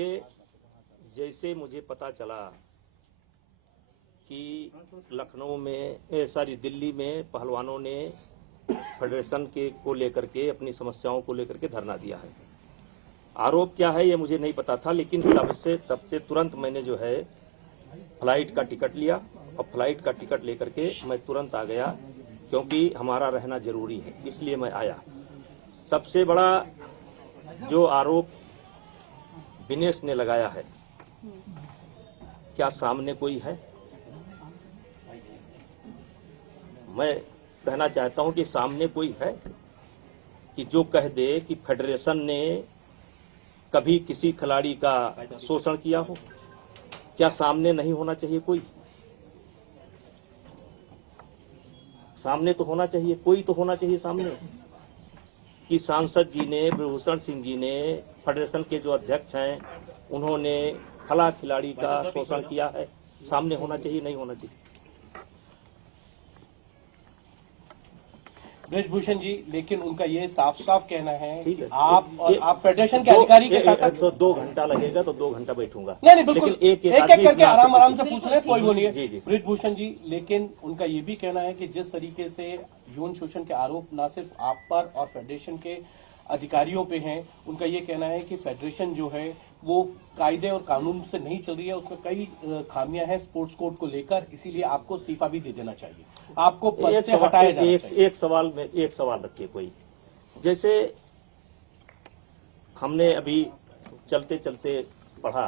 देखिए, जैसे मुझे पता चला कि लखनऊ में दिल्ली में पहलवानों ने फेडरेशन के को लेकर के अपनी समस्याओं को लेकर के धरना दिया है। आरोप क्या है ये मुझे नहीं पता था, लेकिन तब से तुरंत मैंने जो है फ्लाइट का टिकट लिया और फ्लाइट का टिकट लेकर के मैं तुरंत आ गया, क्योंकि हमारा रहना जरूरी है, इसलिए मैं आया। सबसे बड़ा जो आरोप दिनेश ने लगाया है, क्या सामने कोई है? मैं कहना चाहता हूं कि सामने कोई है कि जो कह दे कि फेडरेशन ने कभी किसी खिलाड़ी का शोषण किया हो? क्या सामने नहीं होना चाहिए कोई? सामने तो होना चाहिए, कोई तो होना चाहिए सामने कि सांसद जी ने, ब्रजभूषण सिंह जी ने, फेडरेशन के जो अध्यक्ष हैं, उन्होंने फला खिलाड़ी का शोषण किया है। सामने होना चाहिए, नहीं होना चाहिए? ब्रजभूषण जी, लेकिन उनका ये साफ साफ कहना है कि है। आप फेडरेशन के अधिकारी के साथ साथ 2 घंटा लगेगा तो 2 घंटा बैठूंगा। नहीं बिल्कुल, एक करके आराम से पूछ रहे, कोई वो नहीं है। जी। ब्रजभूषण जी, लेकिन उनका ये भी कहना है कि जिस तरीके से यौन शोषण के आरोप न सिर्फ आप पर और फेडरेशन के अधिकारियों पे हैं, उनका ये कहना है कि फेडरेशन जो है वो कायदे और कानून से नहीं चल रही है, उसमें कई खामियां हैं स्पोर्ट्स कोड को लेकर, इसीलिए आपको इस्तीफा भी दे देना चाहिए, आपको पद से हटाया जाना चाहिए। एक सवाल रखिए कोई। जैसे हमने अभी चलते चलते पढ़ा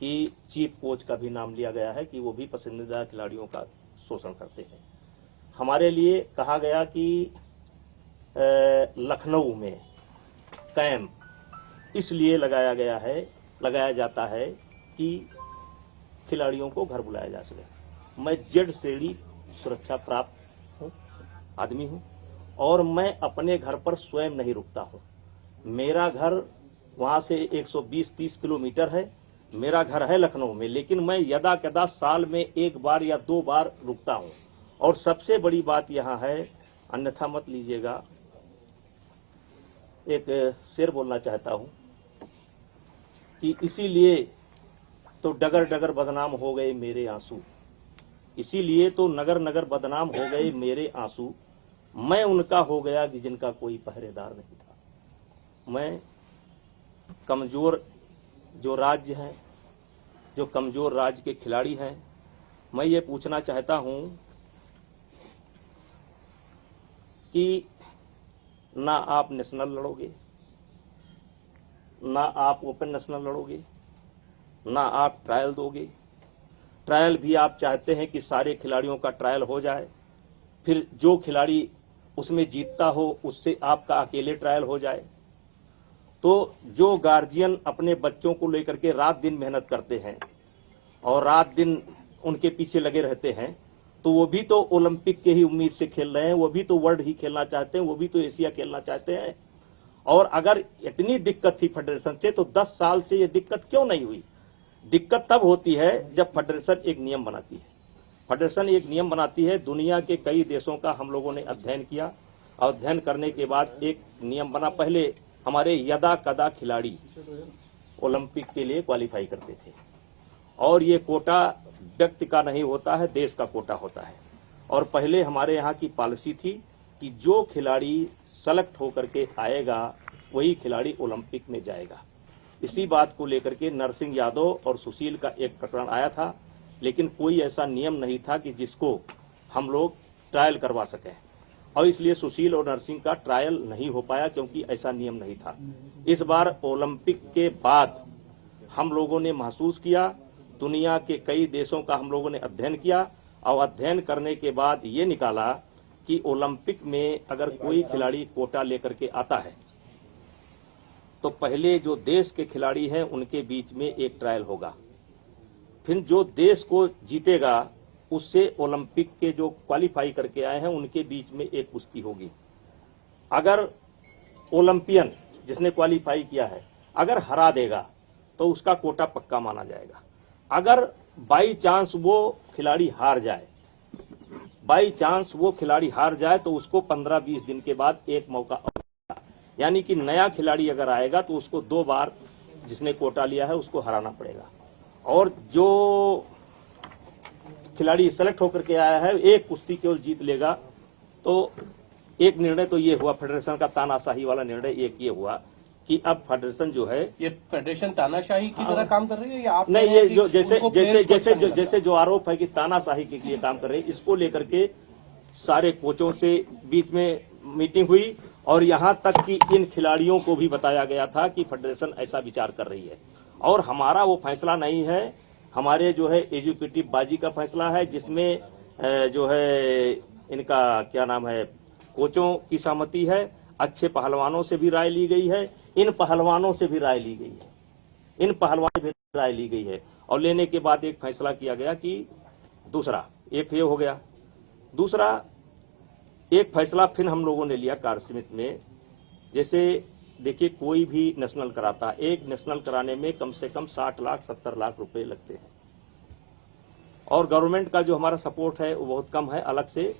कि चीफ कोच का भी नाम लिया गया है कि वो भी पसंदीदा खिलाड़ियों का शोषण करते हैं। हमारे लिए कहा गया कि लखनऊ में कैंप इसलिए लगाया जाता है कि खिलाड़ियों को घर बुलाया जा सके। मैं जेड श्रेणी सुरक्षा प्राप्त आदमी हूं और मैं अपने घर पर स्वयं नहीं रुकता हूं। मेरा घर वहां से 120-30 किलोमीटर है। मेरा घर है लखनऊ में, लेकिन मैं यदा कदा साल में 1 बार या 2 बार रुकता हूं। और सबसे बड़ी बात यहां है, अन्यथा मत लीजिएगा, एक शेर बोलना चाहता हूं कि इसीलिए तो डगर डगर बदनाम हो गए मेरे आंसू, इसीलिए तो नगर नगर बदनाम हो गए मेरे आंसू। मैं उनका हो गया कि जिनका कोई पहरेदार नहीं था। मैं कमजोर जो राज्य हैं, जो कमजोर राज्य के खिलाड़ी हैं, मैं ये पूछना चाहता हूं कि ना आप नेशनल लड़ोगे, ना आप ओपन नेशनल लड़ोगे, ना आप ट्रायल दोगे। ट्रायल भी आप चाहते हैं कि सारे खिलाड़ियों का ट्रायल हो जाए, फिर जो खिलाड़ी उसमें जीतता हो उससे आपका अकेले ट्रायल हो जाए। तो जो गार्जियन अपने बच्चों को लेकर के रात दिन मेहनत करते हैं और रात दिन उनके पीछे लगे रहते हैं, तो वो भी तो ओलंपिक के ही उम्मीद से खेल रहे हैं, वो भी तो वर्ल्ड ही खेलना चाहते हैं, वो भी तो एशिया खेलना चाहते हैं। और अगर इतनी दिक्कत थी फेडरेशन से, तो 10 साल से ये दिक्कत क्यों नहीं हुई? दिक्कत तब होती है जब फेडरेशन एक नियम बनाती है। फेडरेशन एक नियम बनाती है, दुनिया के कई देशों का हम लोगों ने अध्ययन किया। अध्ययन करने के बाद एक नियम बना। पहले हमारे यदा कदा खिलाड़ी ओलंपिक के लिए क्वालिफाई करते थे, और ये कोटा व्यक्ति का नहीं होता है, देश का कोटा होता है। और पहले हमारे यहाँ की पॉलिसी थी कि जो खिलाड़ी सेलेक्ट होकर के आएगा वही खिलाड़ी ओलंपिक में जाएगा। इसी बात को लेकर के नरसिंह यादव और सुशील का एक प्रकरण आया था, लेकिन कोई ऐसा नियम नहीं था कि जिसको हम लोग ट्रायल करवा सकें, और इसलिए सुशील और नरसिंह का ट्रायल नहीं हो पाया, क्योंकि ऐसा नियम नहीं था। इस बार ओलंपिक के बाद हम लोगों ने महसूस किया, दुनिया के कई देशों का हम लोगों ने अध्ययन किया, और अध्ययन करने के बाद ये निकाला कि ओलंपिक में अगर कोई खिलाड़ी कोटा लेकर के आता है तो पहले जो देश के खिलाड़ी हैं उनके बीच में एक ट्रायल होगा, फिर जो देश को जीतेगा उससे ओलंपिक के जो क्वालिफाई करके आए हैं उनके बीच में एक कुश्ती होगी। अगर ओलंपियन जिसने क्वालिफाई किया है अगर हरा देगा तो उसका कोटा पक्का माना जाएगा। अगर बाई चांस वो खिलाड़ी हार जाए, तो उसको 15-20 दिन के बाद एक मौका, यानी कि नया खिलाड़ी अगर आएगा तो उसको 2 बार जिसने कोटा लिया है उसको हराना पड़ेगा। और जो खिलाड़ी सेलेक्ट होकर के आया है एक कुश्ती केवल जीत लेगा। तो एक निर्णय तो ये हुआ, फेडरेशन का तानाशाही वाला निर्णय एक ये हुआ कि अब फेडरेशन जो है, ये फेडरेशन तानाशाही की तरह काम कर रही है या आप नहीं, कह रहे ये हैं जो कि जैसे उनको जैसे players को जैसे अच्छा जो नहीं लग जैसे जो आरोप है कि तानाशाही के लिए काम कर रहे हैं, इसको लेकर के सारे कोचों से बीच में मीटिंग हुई और यहां तक कि इन खिलाड़ियों को भी बताया गया था कि फेडरेशन ऐसा विचार कर रही है। और हमारा वो फैसला नहीं है, हमारे जो है एजुकेटिव बाजी का फैसला है, जिसमें जो है इनका क्या नाम है, कोचों की सहमति है, अच्छे पहलवानों से भी राय ली गई है, इन पहलवानों से भी राय ली गई है, इन पहलवानों से भी राय ली गई है। और लेने के बाद एक फैसला किया गया कि दूसरा, एक ये हो गया। दूसरा एक फैसला फिर हम लोगों ने लिया कार्य समिति में, जैसे देखिए कोई भी नेशनल कराता, एक नेशनल कराने में कम से कम 60 लाख 70 लाख रुपए लगते हैं और गवर्नमेंट का जो हमारा सपोर्ट है वो बहुत कम है, अलग से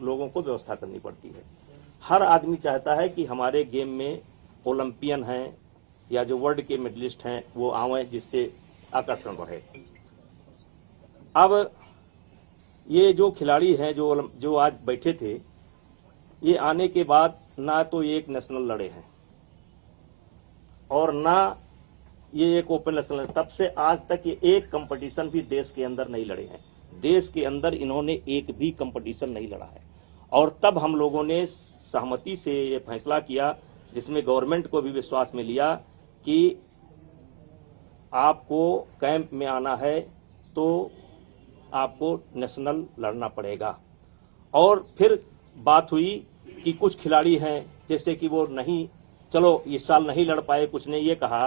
लोगों को व्यवस्था करनी पड़ती है। हर आदमी चाहता है कि हमारे गेम में ओलंपियन हैं या जो वर्ल्ड के मेडलिस्ट हैं वो आवे, जिससे आकर्षण बढ़े। अब ये जो खिलाड़ी हैं जो आज बैठे थे, ये आने के बाद ना तो एक नेशनल लड़े हैं और ना ये एक ओपन नेशनल, तब से आज तक ये एक कंपटीशन भी देश के अंदर नहीं लड़े हैं। देश के अंदर इन्होंने एक भी कंपटीशन नहीं लड़ा है। और तब हम लोगों ने सहमति से ये फैसला किया, जिसमें गवर्नमेंट को भी विश्वास में लिया कि आपको कैंप में आना है तो आपको नेशनल लड़ना पड़ेगा। और फिर बात हुई कि कुछ खिलाड़ी हैं जैसे कि वो नहीं, चलो इस साल नहीं लड़ पाए, कुछ ने ये कहा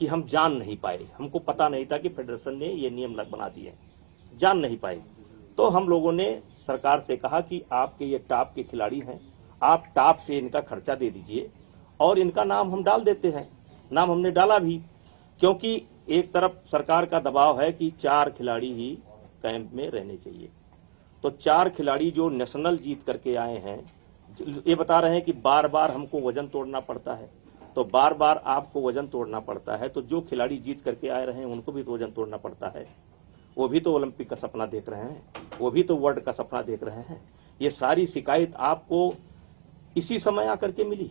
कि हम जान नहीं पाए, हमको पता नहीं था कि फेडरेशन ने ये नियम बना दिए, जान नहीं पाए। तो हम लोगों ने सरकार से कहा कि आपके ये टॉप के खिलाड़ी हैं, आप टॉप से इनका खर्चा दे दीजिए और इनका नाम हम डाल देते हैं। नाम हमने डाला भी, क्योंकि एक तरफ सरकार का दबाव है कि 4 खिलाड़ी ही कैंप में रहने चाहिए। तो 4 खिलाड़ी जो नेशनल जीत करके आए हैं, ये बता रहे हैं कि बार बार हमको वजन तोड़ना पड़ता है, तो बार बार आपको वजन तोड़ना पड़ता है, तो जो खिलाड़ी जीत करके आए रहे हैं उनको भी तो वजन तोड़ना पड़ता है। वो भी तो ओलंपिक का सपना देख रहे हैं, वो भी तो वर्ल्ड का सपना देख रहे हैं। ये सारी शिकायत आपको इसी समय आकर के मिली।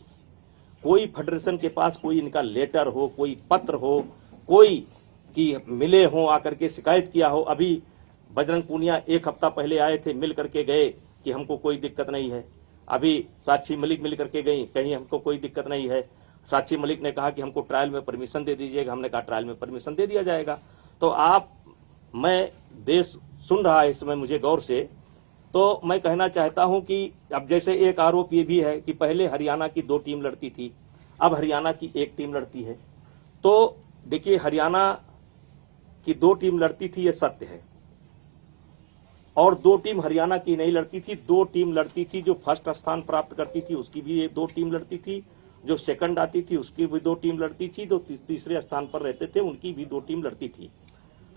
कोई फेडरेशन के पास कोई इनका लेटर हो, कोई पत्र हो, कोई कि मिले हो, आकर के शिकायत किया हो। अभी बजरंग पूनिया 1 हफ्ता पहले आए थे, मिल करके गए कि हमको कोई दिक्कत नहीं है। अभी साक्षी मलिक मिल करके गई, कहीं हमको कोई दिक्कत नहीं है। साक्षी मलिक ने कहा कि हमको ट्रायल में परमिशन दे दीजिएगा, हमने कहा ट्रायल में परमिशन दे दिया जाएगा। तो आप, मैं देश सुन रहा है इस समय मुझे गौर से, तो मैं कहना चाहता हूं कि अब जैसे एक आरोप ये भी है कि पहले हरियाणा की 2 टीम लड़ती थी, अब हरियाणा की 1 टीम लड़ती है। तो देखिए हरियाणा की 2 टीम लड़ती थी, ये सत्य है, और 2 टीम हरियाणा की नहीं लड़ती थी, 2 टीम लड़ती थी। जो फर्स्ट स्थान प्राप्त करती थी उसकी भी 2 टीम लड़ती थी, जो सेकंड आती थी उसकी भी 2 टीम लड़ती थी, जो तीसरे स्थान पर रहते थे उनकी भी 2 टीम लड़ती थी।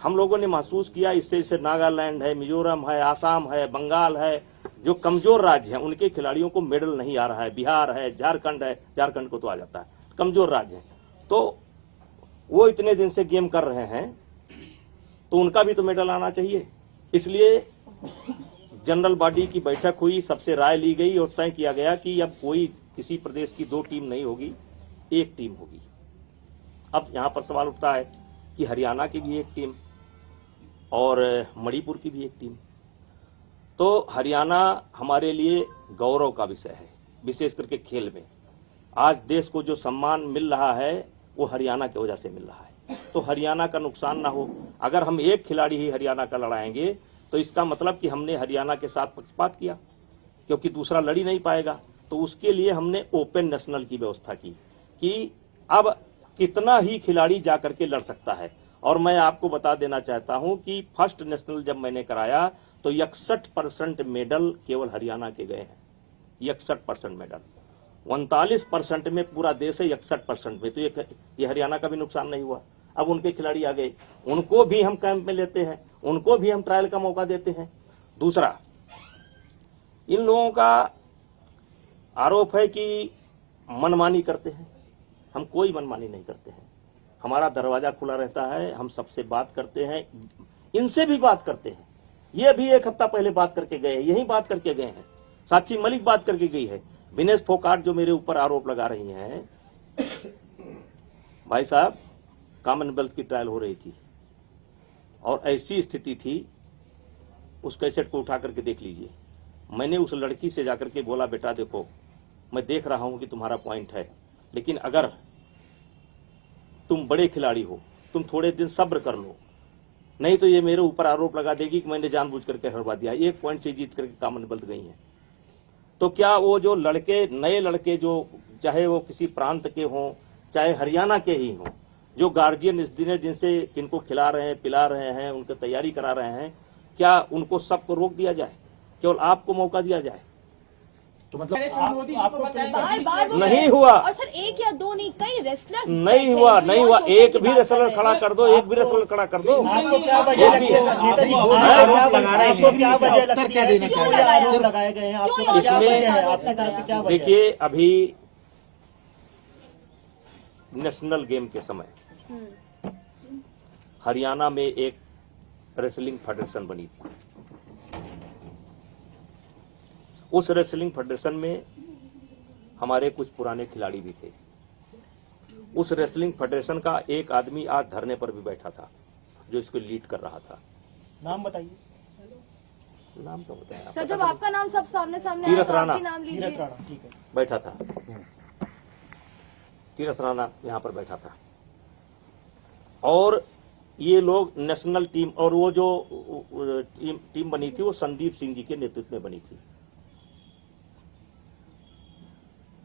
हम लोगों ने महसूस किया इससे, जैसे नागालैंड है, मिजोरम है, आसाम है, बंगाल है, जो कमजोर राज्य हैं उनके खिलाड़ियों को मेडल नहीं आ रहा है। बिहार है, झारखंड है, झारखंड को तो आ जाता है, कमजोर राज्य है, तो वो इतने दिन से गेम कर रहे हैं तो उनका भी तो मेडल आना चाहिए। इसलिए जनरल बॉडी की बैठक हुई, सबसे राय ली गई और तय किया गया कि अब कोई किसी प्रदेश की 2 टीम नहीं होगी, 1 टीम होगी। अब यहां पर सवाल उठता है कि हरियाणा की भी 1 टीम और मणिपुर की भी 1 टीम। तो हरियाणा हमारे लिए गौरव का विषय है, विशेष करके खेल में। आज देश को जो सम्मान मिल रहा है वो हरियाणा की वजह से मिल रहा है, तो हरियाणा का नुकसान ना हो। अगर हम 1 खिलाड़ी ही हरियाणा का लड़ाएंगे तो इसका मतलब कि हमने हरियाणा के साथ पक्षपात किया, क्योंकि दूसरा लड़ ही नहीं पाएगा। तो उसके लिए हमने ओपन नेशनल की व्यवस्था की कि अब कितना ही खिलाड़ी जाकर के लड़ सकता है। और मैं आपको बता देना चाहता हूं कि फर्स्ट नेशनल जब मैंने कराया तो 61% मेडल केवल हरियाणा के गए हैं, 61% मेडल। 39% में पूरा देश है, 61% में, तो ये हरियाणा का भी नुकसान नहीं हुआ। अब उनके खिलाड़ी आ गए, उनको भी हम कैंप में लेते हैं, उनको भी हम ट्रायल का मौका देते हैं। दूसरा, इन लोगों का आरोप है कि मनमानी करते हैं। हम कोई मनमानी नहीं करते हैं, हमारा दरवाजा खुला रहता है, हम सबसे बात करते हैं, इनसे भी बात करते हैं। ये अभी एक हफ्ता पहले बात करके गए हैं, यही बात करके गए हैं, साक्षी मलिक बात करके गई है। विनेश फोगाट जो मेरे ऊपर आरोप लगा रही हैं, भाई साहब कॉमनवेल्थ की ट्रायल हो रही थी और ऐसी स्थिति थी, उस कैसेट को उठा करके देख लीजिए। मैंने उस लड़की से जाकर के बोला, बेटा देखो मैं देख रहा हूं कि तुम्हारा पॉइंट है, लेकिन अगर तुम बड़े खिलाड़ी हो, तुम थोड़े दिन सब्र कर लो, नहीं तो ये मेरे ऊपर आरोप लगा देगी कि मैंने जानबूझ करके हरवा दिया। 1 पॉइंट से जीत करके कॉमनवेल्थ गई है। तो क्या वो जो लड़के, नए लड़के, जो चाहे वो किसी प्रांत के हों चाहे हरियाणा के ही हों, जो गार्जियन इस दिन जिनसे किनको खिला रहे हैं, पिला रहे हैं, उनको तैयारी करा रहे हैं, क्या उनको सबको रोक दिया जाए, केवल आपको मौका दिया जाए? तो मतलब आपको नहीं हुआ, और सर 1 या 2 नहीं, कई रेसलर नहीं हुआ, नहीं हुआ। एक भी रेसलर खड़ा कर दो, एक भी रेसलर खड़ा कर दो। आपको क्या वजह लगती है? आपको क्या वजह लगती है? क्यों लगाए गए हैं? आपको क्या वजह है? आपकी तरफ से क्या वजह है? देखिए, अभी नेशनल गेम के समय हरियाणा में एक रेसलिंग फेडरेशन बनी थी। उस रेसलिंग फेडरेशन में हमारे कुछ पुराने खिलाड़ी भी थे। उस रेसलिंग फेडरेशन का एक आदमी आज धरने पर भी बैठा था, जो इसको लीड कर रहा था। नाम बताइए। नाम तो बताया सर, जब आपका नाम सब सामने सामने तीरथ आया तो राणा। आप भी नाम लीजिए। तीरथ राणा, ठीक है। बैठा था, तीरथ राणा यहाँ पर बैठा था। और ये लोग नेशनल टीम, और वो जो टीम बनी थी वो संदीप सिंह जी के नेतृत्व में बनी थी,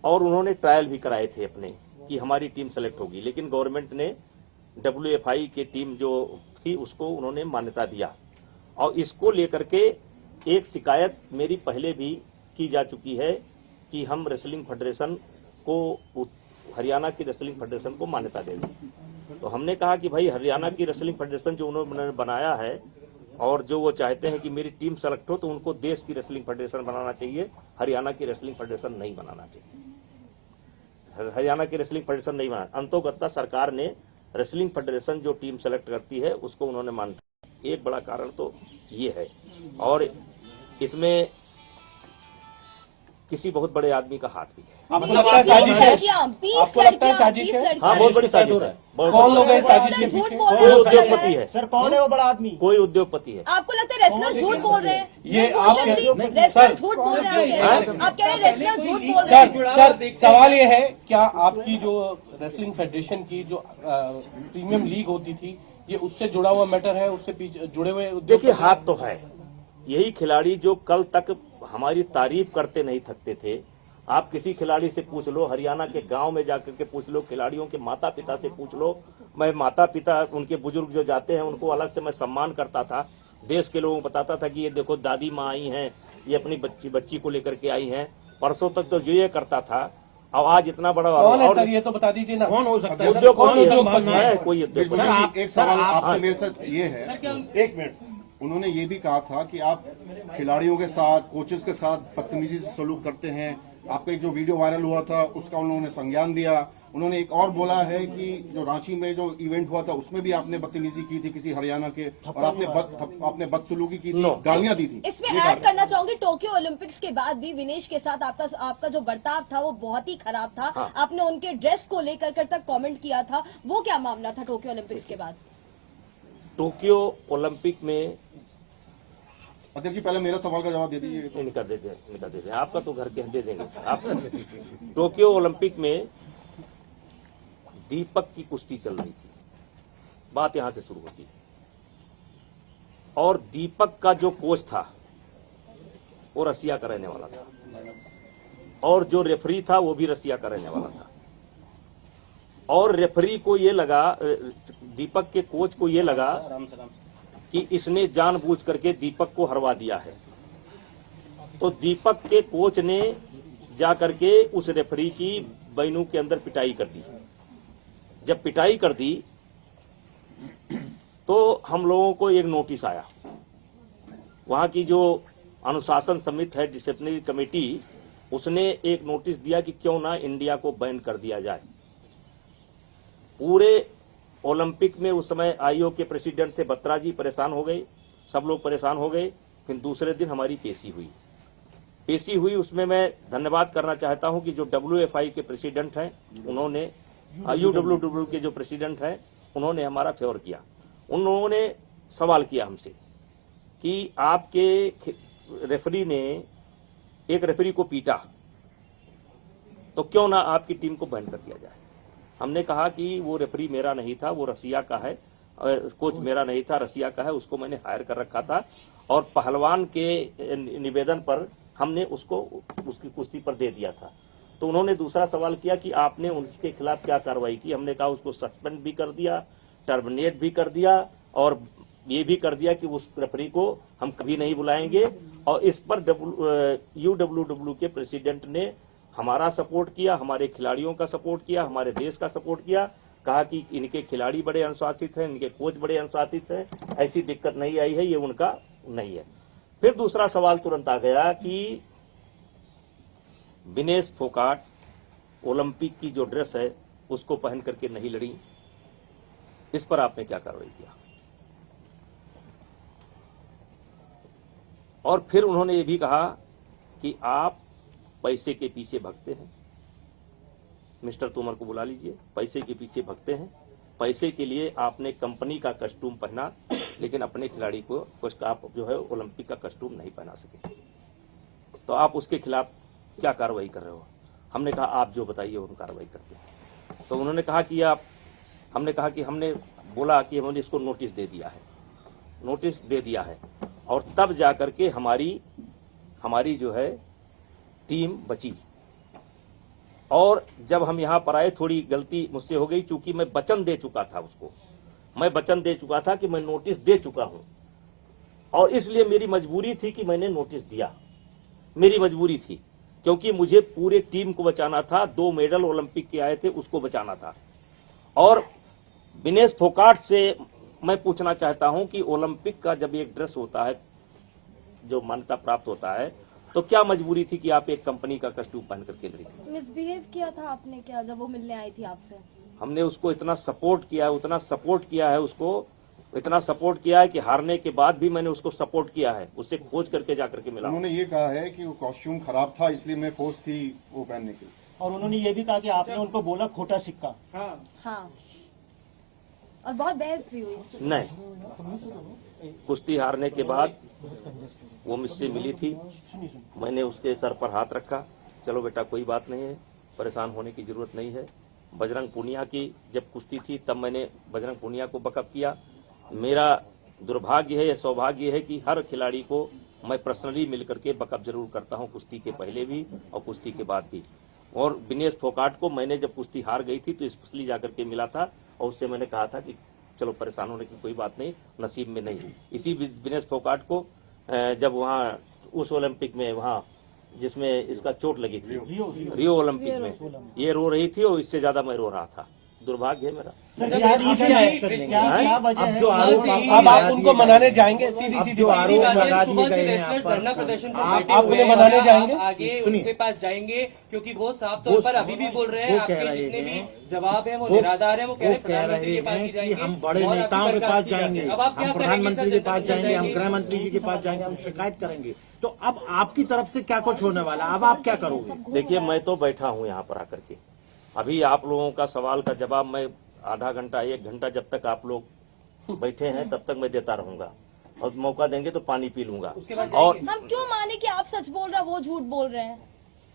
और उन्होंने ट्रायल भी कराए थे अपने कि हमारी टीम सेलेक्ट होगी, लेकिन गवर्नमेंट ने WFI की टीम जो थी उसको उन्होंने मान्यता दिया। और इसको लेकर के एक शिकायत मेरी पहले भी की जा चुकी है कि हम रेसलिंग फेडरेशन को, हरियाणा की रेसलिंग फेडरेशन को मान्यता दे दें। तो हमने कहा कि भाई हरियाणा की रेसलिंग फेडरेशन जो उन्होंने बनाया है और जो वो चाहते हैं कि मेरी टीम सेलेक्ट हो, तो उनको देश की रेसलिंग फेडरेशन बनाना चाहिए, हरियाणा की रेसलिंग फेडरेशन नहीं बनाना चाहिए। हरियाणा की रेसलिंग फेडरेशन नहीं बना, अंतोगत्ता सरकार ने रेसलिंग फेडरेशन जो टीम सेलेक्ट करती है उसको उन्होंने मानता। एक बड़ा कारण तो ये है, और इसमें किसी बहुत बड़े आदमी का हाथ भी है। आपको लगता है साजिश है? आपको लगता है साजिश है? हाँ, बहुत बड़ी साजिश है। कौन लोग हैं साजिश के पीछे? कोई उद्योगपति है। सर, कौन है वो बड़ा आदमी? कोई उद्योगपति है। आपको लगता है रेसलर झूठ बोल रहे हैं? ये आप रेसलर झूठ बोल रहे हैं? आप कह रहे हैं रेसलर झूठ बोल रहे हैं? सर सवाल ये है, क्या आपकी जो रेसलिंग फेडरेशन की जो प्रीमियम लीग होती थी, ये उससे जुड़ा हुआ मैटर है? उससे पीछे जुड़े हुए उद्योग? देखिए, हाथ तो है। यही खिलाड़ी जो कल तक हमारी तारीफ करते नहीं थकते थे, आप किसी खिलाड़ी से पूछ लो, हरियाणा के गांव में जाकर के पूछ लो, खिलाड़ियों के माता पिता से पूछ लो। मैं माता पिता, उनके बुजुर्ग जो जाते हैं उनको अलग से मैं सम्मान करता था, देश के लोगों को बताता था कि ये देखो दादी माँ आई हैं, ये अपनी बच्ची को लेकर के आई हैं। परसों तक तो जो ये करता था, अब आज इतना बड़ा कौन है सर, ये तो बता दीजिए ना। कौन हो सकता है? उद्योगपति उद्योगपति है, है? कोई उद्योगपति। सर, एक सवाल आपसे मेरे साथ ये है, एक मिनट। उन्होंने ये भी कहा था कि आप खिलाड़ियों के साथ, कोचेस के साथ बदतमीजी से सलूक करते हैं। आपका एक जो वीडियो वायरल हुआ था उसका उन्होंने संज्ञान दिया। उन्होंने एक और बोला है कि जो रांची में जो इवेंट हुआ था उसमें भी आपने बदतमीजी की थी किसी हरियाणा के, और आपने बदसलूकी की थी, गालियां दी थी। इसमें ऐड करना चाहूंगी, टोक्यो ओलंपिक्स के बाद भी विनेश के साथ आपका जो बर्ताव था वो बहुत ही खराब था। हाँ। आपने उनके ड्रेस को लेकर तक कमेंट किया था, वो क्या मामला था टोक्यो ओलंपिक्स के बाद? टोक्यो ओलंपिक में, अध्यक्ष जी पहले मेरा सवाल का जवाब दे दीजिए। निकाल देते हैं, आपका तो घर के दे देंगे आप। टोक्यो ओलंपिक में दीपक की कुश्ती चल रही थी, बात यहां से शुरू होती है। और दीपक का जो कोच था वो रसिया का रहने वाला था, और जो रेफरी था वो भी रसिया का रहने वाला था। और रेफरी को ये लगा, दीपक के कोच को ये लगा कि इसने जानबूझ करके दीपक को हरवा दिया है। तो दीपक के कोच ने जा करके उस रेफरी की बैनू के अंदर पिटाई कर दी। जब पिटाई कर दी तो हम लोगों को एक नोटिस आया, वहां की जो अनुशासन समिति है, डिसिप्लिनरी कमेटी, उसने एक नोटिस दिया कि क्यों ना इंडिया को बैन कर दिया जाए। पूरे ओलंपिक में उस समय आयोग के प्रेसिडेंट थे बत्रा जी, परेशान हो गए, सब लोग परेशान हो गए। फिर दूसरे दिन हमारी पेशी हुई। उसमें मैं धन्यवाद करना चाहता हूं कि जो WFI के प्रेसिडेंट हैं उन्होंने, UWW के जो प्रेसिडेंट हैं उन्होंने हमारा फेवर किया। उन्होंने सवाल किया हमसे कि आपके रेफरी ने एक रेफरी को पीटा, तो क्यों ना आपकी टीम को बैन कर दिया जाए। हमने कहा कि वो रेफरी मेरा नहीं था, वो रसिया का है, कोच मेरा नहीं था, रसिया का है, उसको मैंने हायर कर रखा था और पहलवान के निवेदन पर हमने उसको उसकी कुश्ती पर दे दिया था। तो उन्होंने दूसरा सवाल किया कि आपने उसके खिलाफ क्या कार्रवाई की। हमने कहा उसको सस्पेंड भी कर दिया, टर्मिनेट भी कर दिया और ये भी कर दिया कि उस रेफरी को हम कभी नहीं बुलाएंगे। और इस पर UWW के प्रेसिडेंट ने हमारा सपोर्ट किया, हमारे खिलाड़ियों का सपोर्ट किया, हमारे देश का सपोर्ट किया। कहा कि इनके खिलाड़ी बड़े अनुशासित हैं, इनके कोच बड़े अनुशासित हैं, ऐसी दिक्कत नहीं आई है, ये उनका नहीं है। फिर दूसरा सवाल तुरंत आ गया कि विनेश फोगाट ओलंपिक की जो ड्रेस है उसको पहन करके नहीं लड़ी, इस पर आपने क्या कार्रवाई किया। और फिर उन्होंने ये भी कहा कि आप पैसे के पीछे भगते हैं। मिस्टर तोमर को बुला लीजिए, पैसे के पीछे भगते हैं, पैसे के लिए आपने कंपनी का कस्टूम पहना लेकिन अपने खिलाड़ी को कुछ आप जो है ओलंपिक का कस्टूम नहीं पहना सके, तो आप उसके खिलाफ क्या कार्रवाई कर रहे हो। हमने कहा आप जो बताइए हम कार्रवाई करते हैं। तो उन्होंने कहा कि हमने कहा कि हमने बोला कि हमने इसको नोटिस दे दिया है और तब जाकर के हमारी जो है टीम बची। और जब हम यहाँ पर आए थोड़ी गलती मुझसे हो गई, चूंकि मैं वचन दे चुका था उसको, मैं वचन दे चुका था कि मैं नोटिस दे चुका हूं और इसलिए मेरी मजबूरी थी कि मैंने नोटिस दिया। मेरी मजबूरी थी क्योंकि मुझे पूरे टीम को बचाना था। 2 मेडल ओलंपिक के आए थे, उसको बचाना था। और विनेश फोगाट से मैं पूछना चाहता हूं कि ओलंपिक का जब एक ड्रेस होता है जो मान्यता प्राप्त होता है, तो क्या मजबूरी थी कि आप एक कंपनी का कस्टूम पहन करके लड़ी। मिसबिहेव किया था आपने क्या जब वो मिलने आई थी आपसे? हमने उसको इतना सपोर्ट किया है, उतना सपोर्ट किया है उसको, इतना सपोर्ट किया है कि हारने के बाद भी मैंने उसको सपोर्ट किया है, उससे खोज करके जाकर के मिला। उन्होंने ये कहा है कि वो कॉस्ट्यूम खराब था इसलिए मैं फोर्स थी वो पहनने के लिए। और उन्होंने ये भी कहा कि आपने उनको बोला खोटा सिक्का। हाँ, और बहुत बहस भी हुई। नहीं, कुश्ती हारने के बाद वो मुझसे मिली थी, मैंने उसके सर पर हाथ रखा, चलो बेटा कोई बात नहीं है, परेशान होने की जरूरत नहीं है। बजरंग पूनिया की जब कुश्ती थी तब मैंने बजरंग पूनिया को बकअप किया। मेरा दुर्भाग्य है या सौभाग्य है कि हर खिलाड़ी को मैं पर्सनली मिलकर के बकअप जरूर करता हूं, कुश्ती के पहले भी और कुश्ती के बाद भी। और विनेश फोगाट को मैंने जब कुश्ती हार गई थी तो स्पेशली जाकर के मिला था और उससे मैंने कहा था कि चलो परेशान होने की कोई बात नहीं, नसीब में नहीं। इसी विनेश फोगाट को जब वहाँ उस ओलंपिक में वहाँ जिसमें इसका चोट लगी थी रियो ओलंपिक में, ये रो रही थी और इससे ज्यादा मैं रो रहा था। दुर्भाग्य है मेरा। अब आप उनको मनाने जाएंगे? सीधी जो आरोप लगा दिए गए हैं आप उन्हें मनाने जाएंगे? आगे उनके पास जाएंगे क्योंकि वो साफ तौर पर अभी भी बोल रहे हैं, आपके जितने भी जवाब हैं वो निराधार हैं। वो कह रहे हैं कि हम बड़े नेताओं के पास जाएंगे, हम प्रधानमंत्री के पास जाएंगे, हम गृह मंत्री जी के पास जाएंगे, हम शिकायत करेंगे। तो अब आपकी तरफ से क्या कुछ होने वाला, अब आप क्या करोगे? देखिए मैं तो बैठा हूँ यहाँ पर आकर के, अभी आप लोगों का सवाल का जवाब मैं आधा घंटा 1 घंटा जब तक आप लोग बैठे हैं तब तक मैं देता रहूंगा और मौका देंगे तो पानी पी लूंगा। और हम क्यों माने कि आप सच बोल रहे हैं वो झूठ बोल रहे हैं?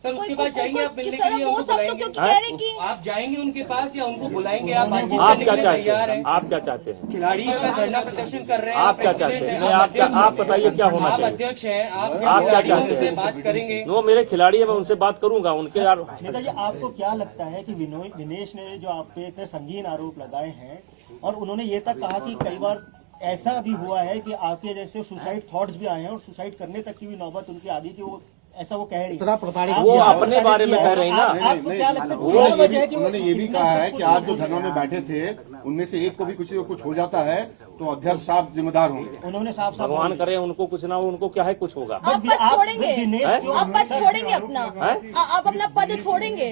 सर उसके बाद जाएंगे आप मिलने के लिए, वो उनको सब तो बुलाएंगे? क्योंकि कह रहे कि आप जाएंगे उनके पास या उनको बुलाएंगे? आप बातचीत आप करने क्या के लिए चाहते तैयार हैं? हैं? आप क्या चाहते हैं? खिलाड़ी अगर धरना प्रदर्शन कर रहे हैं, आप क्या चाहते हैं? नहीं, आप बताइए क्या होना आप चाहिए? अध्यक्ष हैं, आप क्या चाहते उनसे हैं? बात करेंगे? वो मेरे खिलाड़ी है, मैं उनसे बात करूंगा। उनके यार नेताजी आपको क्या लगता है कि विनेश ने जो आप पे इतने संगीन आरोप लगाए हैं और उन्होंने ये तक कहा कि कई बार ऐसा भी हुआ है कि आपके जैसे सुसाइड थॉट्स भी आए हैं और सुसाइड करने तक की भी नौबत उनकी आ गई कि वो ऐसा वो कह रही है, वो अपने बारे में कह रही ना। आपको क्या लगता है उन्होंने ये भी कहा है कि आज जो धरना में बैठे थे उनमें से एक को भी किसी को कुछ हो जाता है तो अध्यक्ष साहब जिम्मेदार होंगे। उन्होंने साफ भगवान करे उनको कुछ ना हो, उनको क्या है कुछ होगा। आप पद छोड़ेंगे, आप पद छोड़ेंगे अपना, आप अपना पद छोड़ेंगे?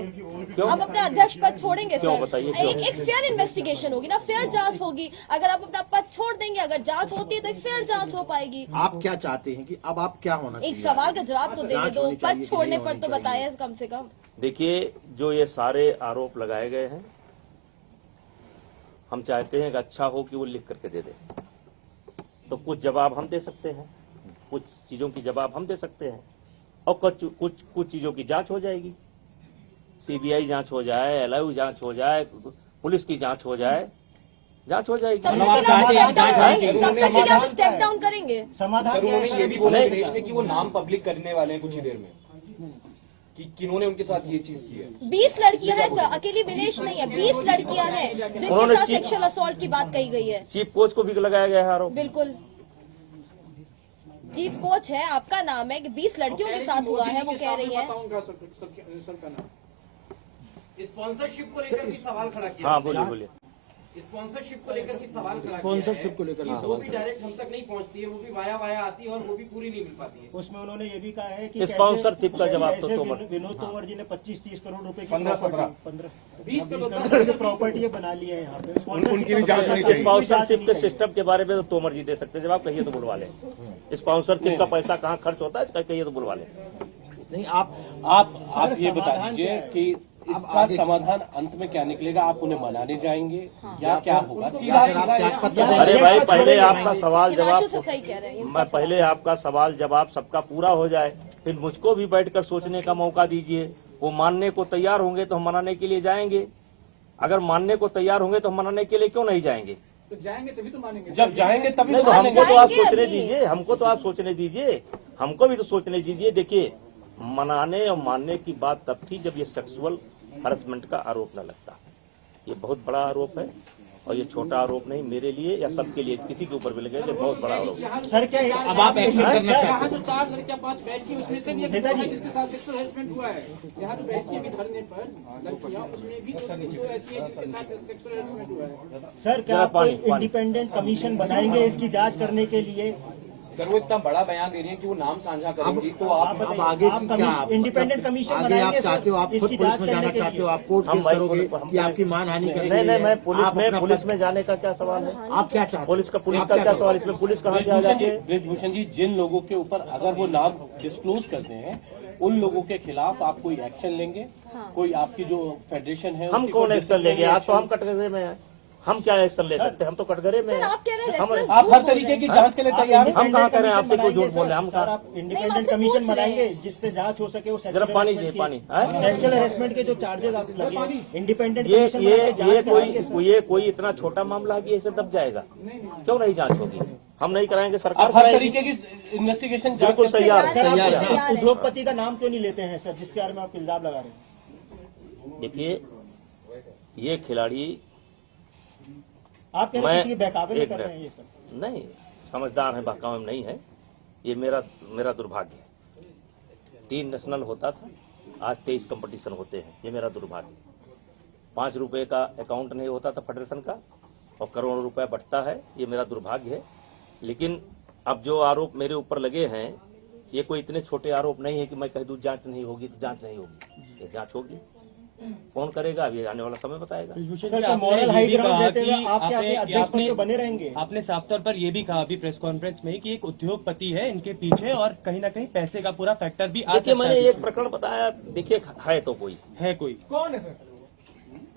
क्यों? आप अपना अध्यक्ष पद छोड़ेंगे क्यों? सर? बताइए क्यों? एक फेयर इन्वेस्टिगेशन होगी ना, फेयर जांच होगी। अगर आप अपना पद छोड़ देंगे, अगर जांच होती है तो एक फेयर जांच हो पाएगी। आप क्या चाहते हैं कि अब आप क्या होना चाहिए? एक सवाल का जवाब तो देने जांच दो, होनी चाहिए पद कि छोड़ने नहीं पर होनी तो चाहिए? बताया कम से कम। देखिए, जो ये सारे आरोप लगाए गए हैं, हम चाहते हैं कि अच्छा हो कि वो लिख करके दे दे, तो कुछ जवाब हम दे सकते हैं, कुछ चीजों की जवाब हम दे सकते हैं, और कुछ चीजों की जांच हो जाएगी। सीबीआई जांच हो जाए, एलआईयू जांच हो जाए, पुलिस की जांच हो जाए, जांच हो जाएगी। तब उसके लिए आप स्टेप डाउन करेंगे। समाधान सर क्या है उन्होंने सर? ये भी बोला नहीं। दिनेश ने कि वो नाम पब्लिक करने वाले हैं कुछ ही देर में, कि किन्होंने उनके साथ ये चीज की है। 20 लड़कियां हैं सर, अकेली विनेश नहीं है, 20 लड़कियां हैं जिनके उन्होंने साथ चीफ- सेक्सुअल असॉल्ट की बात कही गई है। चीफ कोच को भी लगाया गया है आरोप। बिल्कुल, चीफ कोच है, आपका नाम है कि 20 लड़कियों के साथ हुआ है, वो कह रही है। स्पॉन्सरशिप को लेकर भी सवाल खड़ा किया। हाँ, बोलिए बोलिए। स्पॉन्सरशिप को लेकर भी सवाल खड़ा किया है। स्पॉन्सरशिप को लेकर कि वो भी डायरेक्ट हम तक नहीं पहुंचती है, वो भी वाया वाया आती है और वो भी पूरी नहीं मिल पाती है। उसमें उन्होंने ये भी कहा है कि स्पॉन्सरशिप का जवाब तो कैसे तोमर- विनोद तोमर जी ने 25-30 करोड़ रुपए की 15-17 करोड़ की प्रॉपर्टी बना ली है यहाँ पे। उनकी भी जांच होनी चाहिए। स्पॉन्सरशिप के सिस्टम के बारे में तो तोमर जी दे सकते हैं जवाब, कहिए तो बुलवा ले। स्पॉन्सरशिप का पैसा कहाँ खर्च होता है, कहिए तो बुलवा ले। नहीं, आप ये बता समाधान दीजिए क्या है? कि इसका आगे- समाधान अंत में क्या निकलेगा? आप उन्हें मनाने जाएंगे या क्या होगा? सीधा या फिर आप सीधा त्यागपत्र या- देंगे? अरे भाई, पहले आपका सवाल हिमांशु जवाब, से सही कह रहे हैं। मैं पहले आपका सवाल जवाब सबका पूरा हो जाए, फिर मुझको भी बैठकर सोचने का मौका दीजिए। वो मानने को तैयार होंगे तो हम मनाने के लिए जाएंगे, अगर मानने को तैयार होंगे तो हम मनाने के लिए क्यों नहीं जाएंगे? जब जाएंगे तभी तो नहीं, तो हमको तो आप जाएंगे सोचने अभी। दीजिए, हमको तो आप सोचने दीजिए, हमको भी तो सोचने दीजिए। देखिए, मनाने और मानने की बात तब थी जब ये सेक्सुअल हरासमेंट का आरोप न लगता। ये बहुत बड़ा आरोप है, और ये छोटा आरोप नहीं मेरे लिए या सबके लिए, किसी के ऊपर भी लगे, ये बहुत बड़ा आरोप है। सर क्या अब आप एक्शन करना चाहते हैं? जो 4 लड़कियां 5 बैठी उसमें से भी एक है जिसके साथ सेक्सुअल हरासमेंट हुआ है। यहाँ जो बैठी है अभी धरने पर लड़कियां, उसमें भी दो ऐसी है जिसके साथ सेक्सुअल हरासमेंट हुआ है। सर क्या आप पानी- पानी। इंडिपेंडेंट कमीशन बनाएंगे इसकी जांच करने के लिए? सर वो इतना बड़ा बयान दे रही है कि वो नाम साझा करेंगी, तो आप अब आगे की क्या इंडिपेंडेंट कमीशन आगे आप बनाएंगे चाहते हो? आप सर, खुद इसकी पुलिस जांच में करने जाना के चाहते हो? लिए। आप कोर्ट हम केस भाई- करोगे हम- कि आपकी मानहानि करने नहीं के नहीं, लिए मैं पुलिस आप में अपना पुलिस पद- में जाने का क्या सवाल है? आप क्या चाहते हैं? पुलिस का आप क्या सवाल, इसमें पुलिस कहाँ से आ जाती है? बृजभूषण जी, जिन लोगों के ऊपर अगर वो नाम डिस्क्लोज करते हैं, उन लोगों के खिलाफ आप कोई एक्शन लेंगे? कोई आपकी जो फेडरेशन है हम उसकी कौन कोई एक्शन लेंगे? disciplinary आज तो हम action? कटघरे में हैं, हम क्या एक्शन ले सकते हैं? हम तो कटघरे में सर, हैं। आप कह रहे हैं हम- लेफ्टिनेंट आप हर बोल तरीके रहे की हैं। जांच के लिए तैयार हैं? हम कहाँ कह रहे हैं? आपसे कोई बनाएंगे झूठ बोल रहे हैं, हम सर, कहाँ? आप इंडिपेंडेंट नहीं, मैं कमीशन पूछ रहे बनाएंगे हैं। जिससे जांच हो सके। वो जरा पानी चाहिए, पानी, हैं? सेक्सुअल हरेसमेंट के जो चार्जेस आप लगे, इंडिपेंडेंट ये कमीशन बना के जांच कराएंगे सर। कोई इतना छोटा मामला है कि ऐसे दब जाएगा? क्यों नहीं जांच होगी? हम नहीं कराएंगे, सरकार आप हर कराएगी। तरीके की इन्वेस्टिगेशन बिल्कुल तैयार सर, आप तैयार है। इस उद्योगपति का नाम क्यों नहीं लेते हैं सर, जिसके बारे में आप इल्जाम लगा रहे हैं? देखिए, ये खिलाड़ी, आप कह रहे हैं मैं किसी के बहकावे में एक कर रहे हैं ये सब? नहीं, समझदार है, बहकावे में नहीं है। ये मेरा दुर्भाग्य है। 3 नेशनल होता था, आज 23 कंपटीशन होते हैं, ये मेरा दुर्भाग्य है। 5 रुपए का अकाउंट नहीं होता था फेडरेशन का, और करोड़ों रुपए बटता है, ये मेरा दुर्भाग्य है। लेकिन अब जो आरोप मेरे ऊपर लगे हैं, ये कोई इतने छोटे आरोप नहीं है कि मैं कह दूं जांच नहीं होगी तो जांच नहीं होगी। ये जांच होगी, कौन करेगा अभी आने वाला समय बताएगा। सर, मॉरल हाई ग्राउंड देते हुए आप क्या अपने अध्यक्ष पद पे बने रहेंगे? आपने साफ तौर पर ये भी कहा अभी प्रेस कॉन्फ्रेंस में कि एक उद्योगपति है इनके पीछे और कहीं ना कहीं पैसे का पूरा फैक्टर भी आ देखिए, सकता मैंने है। एक प्रकरण बताया, देखिए है तो कोई, है कोई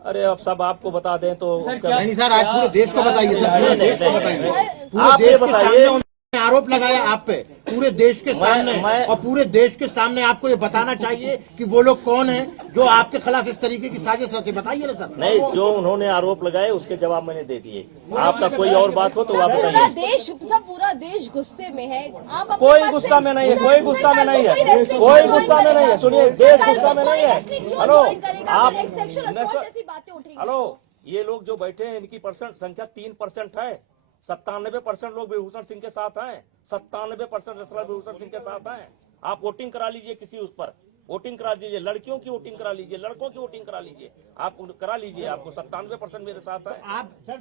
अरे अब सब आपको बता दें तो सर, क्या- नहीं सर, आज पूरे देश को बताइए सर, पूरे नहीं, देश को नहीं, बताइए। नहीं। पूरे आप ये देश के बताइए। सामने उन्होंने आरोप लगाया आप पे, पूरे देश के सामने, मैं- और पूरे देश के सामने आपको ये बताना चाहिए कि वो लोग कौन हैं जो आपके खिलाफ इस तरीके की साजिश रचे। बताइए ना सर। नहीं, जो उन्होंने आरोप लगाए उसके जवाब मैंने दे दिए। आपका कोई और बात हो तो आप पूरा बताइए। देश, सब पूरा देश गुस्से में है। आप अपने कोई पद से- गुस्सा में नहीं है, सर, कोई गुस्सा में नहीं है, कोई wrestling कोई क्यों गुस्सा join में नहीं है। करेगा? सुनिए, देश सर, गुस्सा में कोई नहीं है। wrestling क्यों हेलो, join करेगा? आप अगर एक sexual assault जैसी बातें उठेंगी। हेलो, ये लोग जो बैठे हैं इनकी परसेंट संख्या 3% है। 97% लोग विभूषण सिंह के साथ हैं, 97% रसलाल विभूषण सिंह के साथ हैं। आप वोटिंग करा लीजिए, किसी उस पर वोटिंग करा लीजिए, लड़कियों की वोटिंग करा लीजिए, लड़कों की वोटिंग करा लीजिए, आप करा लीजिए, आपको 97% मेरे साथ है। आप सर